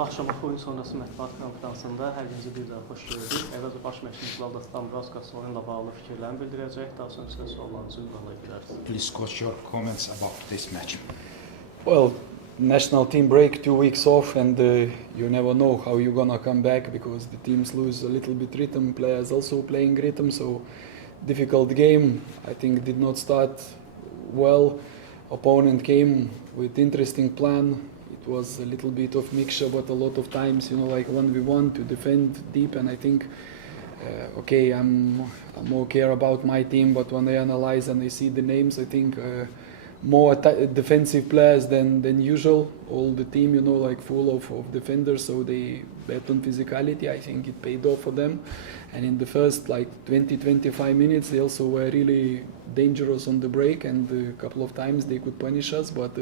Sabah Şamaxı oyun sonrası mətbuat konfransında hər birinizi bir daha xoş gördük. Əvvəlcə baş məşqçimiz Valdas Dambrauskasın oyunla bağlı fikirlərini bildirəcək. Daha sonra sizə suallarınızı ünvanla girərsiniz. Please coach your comments about this match. Well, national team break 2 weeks off, and you never know how you're gonna come back because the teams lose a little bit rhythm. Players also playing rhythm, so difficult game. I think did not start well. Opponent came with interesting plan. It was a little bit of mixture, but a lot of times, like 1v1 to defend deep. And I think, okay, I'm more care about my team, but when I analyze and I see the names, I think more defensive players than usual. All the team, like full of defenders, so they bet on physicality. I think it paid off for them. And in the first 20-25 minutes, they also were really dangerous on the break, and a couple of times they could punish us. But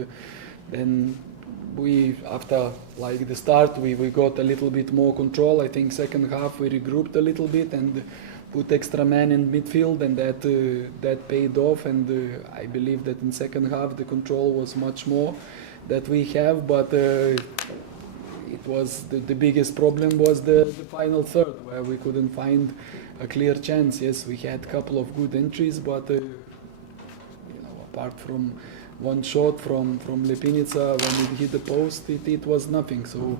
then after the start, we got a little bit more control. I think second half we regrouped a little bit and put extra man in midfield, and that paid off. And I believe that in second half the control was much more that we have. But it was the biggest problem was the final third, where we couldn't find a clear chance. Yes, we had a couple of good entries, but apart from one shot from Lepinica when it hit the post, it was nothing. So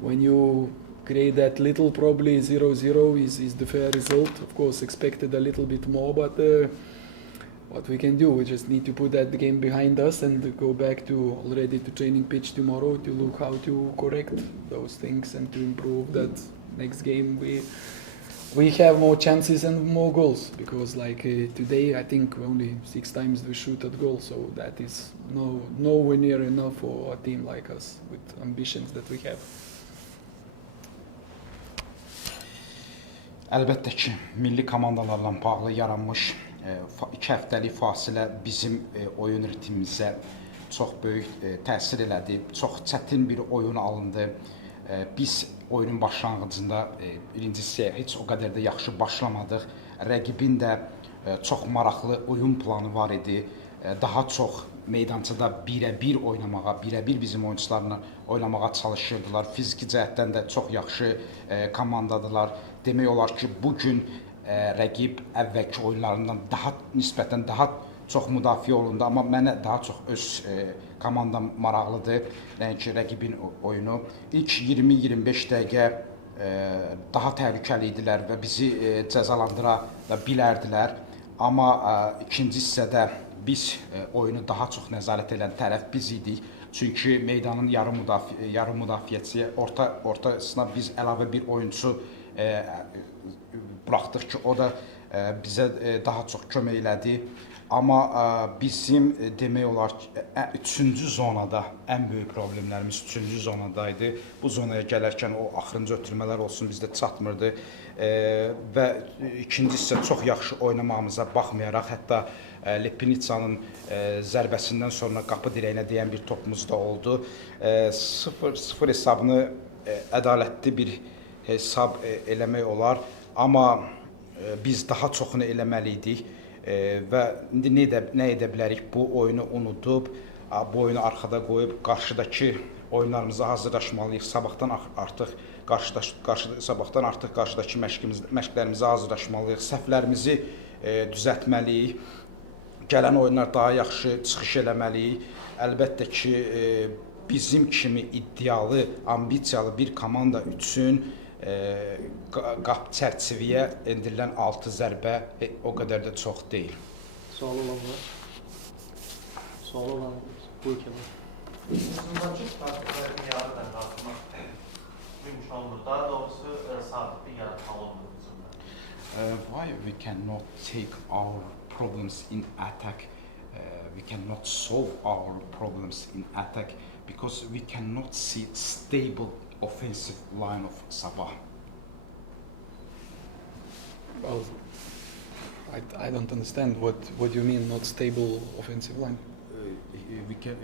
when you create that little, probably 0-0 is the fair result. Of course, expected a little bit more, but what we can do, we just need to put that game behind us and go back to training pitch tomorrow to look how to correct those things and to improve that next game. We have more chances and more goals, because today I think only 6 times we shoot at goal, so that is nowhere near enough for a team like us with ambitions that we have. Əlbəttə ki, milli komandalarla bağlı yaranmış 2 həftəlik fasilə bizim oyun ritmimizə çox böyük təsir elədi. Çox çətin bir oyun alındı. Biz oyunun başlanğıcında birinci hissəyə heç o qədər də yaxşı başlamadıq. Rəqibin də çox maraqlı oyun planı var idi. Daha çox meydançada birə-bir oynamağa, birə-bir bizim oyunçularla oynamağa çalışırdılar. Fiziki cəhətdən də çox yaxşı komandadılar. Demək olar ki, bugün rəqib əvvəlki oyunlarından nisbətən daha çox müdafiə olundu, amma mənə daha çox öz komandam maraqlıdır, nəinki rəqibin oyunu. İlk 20-25 dəqiqə daha təhlükəli idilər və bizi cəzalandıra bilərdilər. Amma ikinci hissədə biz oyunu daha çox nəzarət edən tərəf biz idik. Çünki meydanın yarım müdafiəçiyə, ortasına biz əlavə bir oyuncu buraxdıq ki, o da bizə daha çox kömək elədi. Amma bizim demək olar ki, 3-cü zonada ən böyük problemlərimiz 3-cü zonadaydı. Bu zonaya gələrkən o axırıncı ötürmələr olsun bizdə çatmırdı. Və ikinci hissə çox yaxşı oynamağımıza baxmayaraq, hətta Lepinica'nın zərbəsindən sonra qapı dirəyinə deyən bir topumuz da oldu. 0-0 hesabını ədalətli bir hesab eləmək olar, amma biz daha çoxunu eləməliydik və indi nə edə bilərik? Bu oyunu unudub, bu oyunu arxada qoyub qarşıdakı oyunlarımıza hazırlaşmalıyıq. Sabahdan artıq qarşıdakı məşqlərimizə hazırlaşmalıyıq. Səhvlərimizi düzəltməliyik. Gələn oyunlar daha yaxşı çıxış eləməliyik. Əlbəttə ki, bizim kimi iddialı, ambisiyalı bir komanda üçün qap çərçivəyə endirilən 6 zərbə o qədər də çox deyil. Sual olanlar? Sual olanlar? Buyur ki. Hücumdakı taktiklərin yarıdan qalxmaq mümkün olmur. Daha doğrusu sabitlik yaratmalı olmur hücumda. Why we cannot take our problems in attack? We cannot solve our problems in attack because we cannot see stable offensive line of Sabah. Well, I don't understand what you mean not stable offensive line. We can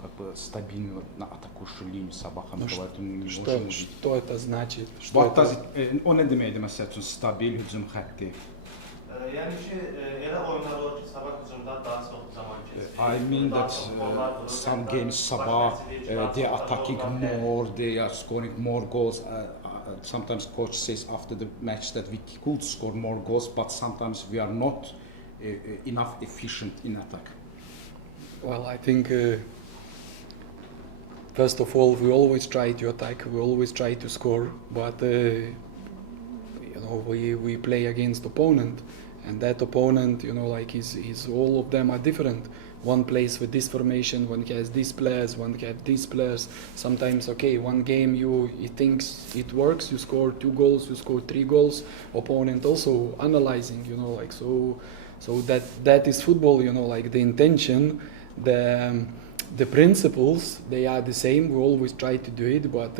как бы стабильно на атакующую линию Sabah'a. Что это значит? O nə deməkdir məsəl üçün stabil hücum xətti? Yəni ki, elə oyunlar olur ki, Sabah hücumda daha çox zaman keçirir. I mean that some games Sabah they are attacking more, they are scoring more goals. Sometimes coach says after the match that we could score more goals, but sometimes we are not enough efficient in attack. Well, I think first of all, we always try to attack, we always try to score, but you know, we play against opponent, and that opponent, you know, like is all of them are different. One plays with this formation, one has these players, one has these players. Sometimes, okay, one game he thinks it works, you score 2 goals, you score 3 goals. Opponent also analyzing, you know, like so that is football, you know, like the intention, the principles, they are the same. We always try to do it, but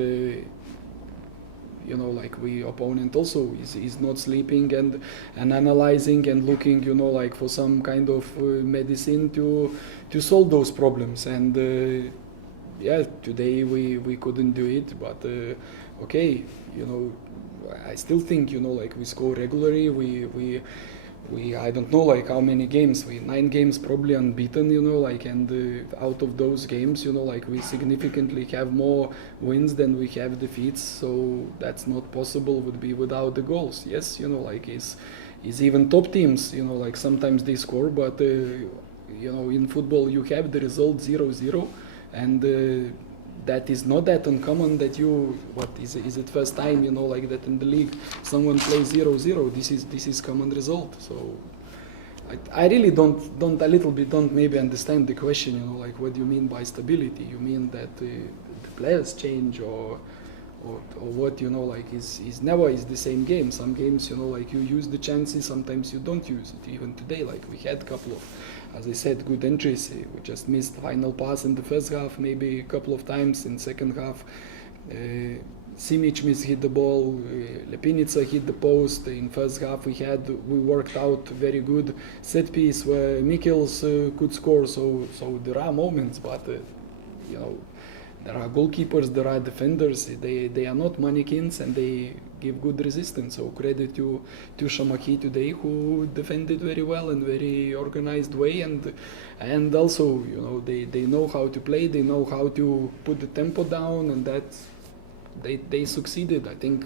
you know, like opponent also is not sleeping and analyzing and looking, you know, like for some kind of medicine to solve those problems. And yeah, today we couldn't do it, but okay, you know, I still think, you know, like we score regularly. We I don't know like how many games, 9 games probably unbeaten, you know, like, and out of those games, you know, like we significantly have more wins than we have defeats, so that's not possible would be without the goals. Yes, you know, like is even top teams, you know, like sometimes they score, but you know, in football you have the result 0-0, and that is not that uncommon that you, what is it first time, you know, like that in the league someone plays 0-0. This is common result. So I really don't maybe understand the question, you know, like what do you mean by stability? You mean that the players change or what, you know, like is never is the same game. Some games, you know, like you use the chances, sometimes you don't use it. Even today, like we had a couple of, as I said, good entries. We just missed final pass in the first half, maybe a couple of times in second half. Simic hit the ball, Lepinica hit the post. In first half we worked out very good set piece where Mikkels could score. So there are moments, but you know, there are goalkeepers, there are defenders. They are not mannequins, and they give good resistance. So credit to Şamaxı today, who defended very well in very organized way, and also, you know, they know how to play, they know how to put the tempo down, and that they succeeded. I think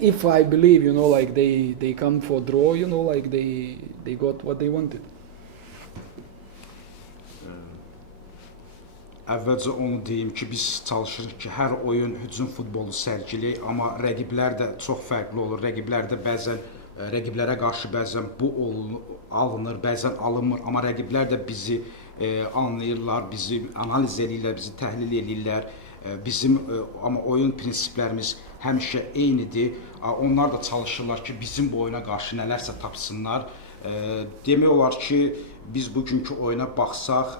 if I believe, you know, like they come for draw, you know, like they got what they wanted. Əvvəlcə onu deyim ki, biz çalışırıq ki, hər oyun hücum futbolu sərgiləyək, amma rəqiblər də çox fərqli olur. Rəqiblərdə bəzən rəqiblərə qarşı bəzən bu alınır, bəzən alınmır, amma rəqiblər də bizi anlayırlar, bizi analiz edirlər, bizi təhlil edirlər. Bizim amma oyun prinsiplərimiz həmişə eynidir. Onlar da çalışırlar ki, bizim bu oyuna qarşı nələrsə tapsınlar. Demək olar ki, biz bugünkü oyuna baxsaq,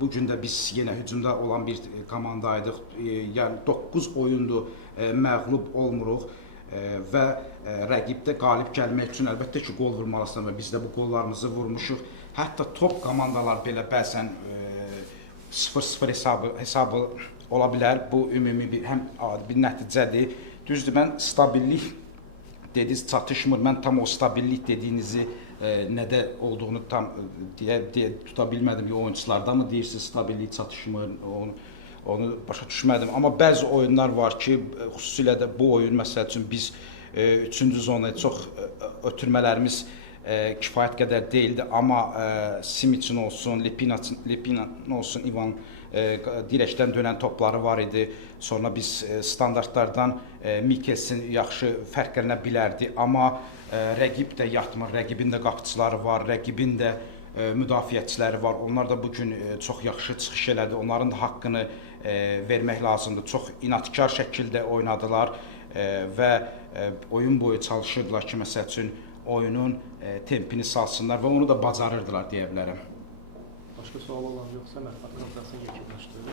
bugün də biz yenə hücumda olan bir komandaydıq. Yəni 9 oyundur məğlub olmuruq və rəqibdə qalib gəlmək üçün əlbəttə ki, qol vurmalısan və biz də bu qollarımızı vurmuşuq. Hətta top komandalar belə bəzən 0-0 hesabı ola bilər. Bu ümumi bir nəticədir. Düzdür, mən stabillik dediniz çatışmır. Mən tam o stabillik dediyinizi nədə olduğunu tam tuta bilmədim. Oyunçularda mı deyirsiniz stabillik çatışmır, onu başa düşmədim. Amma bəzi oyunlar var ki, xüsusilə də bu oyun məsəl üçün biz 3-cü zonaya çox ötürmələrimiz kifayət qədər deyildi. Amma Simicin olsun, Lepina'nın olsun, İvan dirəkdən dönən topları var idi. Sonra biz standartlardan Mikkelsin yaxşı fərqlənə bilərdi. Amma rəqib də yatmır, rəqibin də qapıçıları var, rəqibin də müdafiəçiləri var. Onlar da bugün çox yaxşı çıxış elədi. Onların da haqqını vermək lazımdır. Çox inatkar şəkildə oynadılar və oyun boyu çalışırdılar ki, məsəl üçün oyunun tempini salsınlar və onu da bacarırdılar deyə bilərəm. Başqa sual olan yoxsa mətbuat konfransını yekunlaşdırırıq.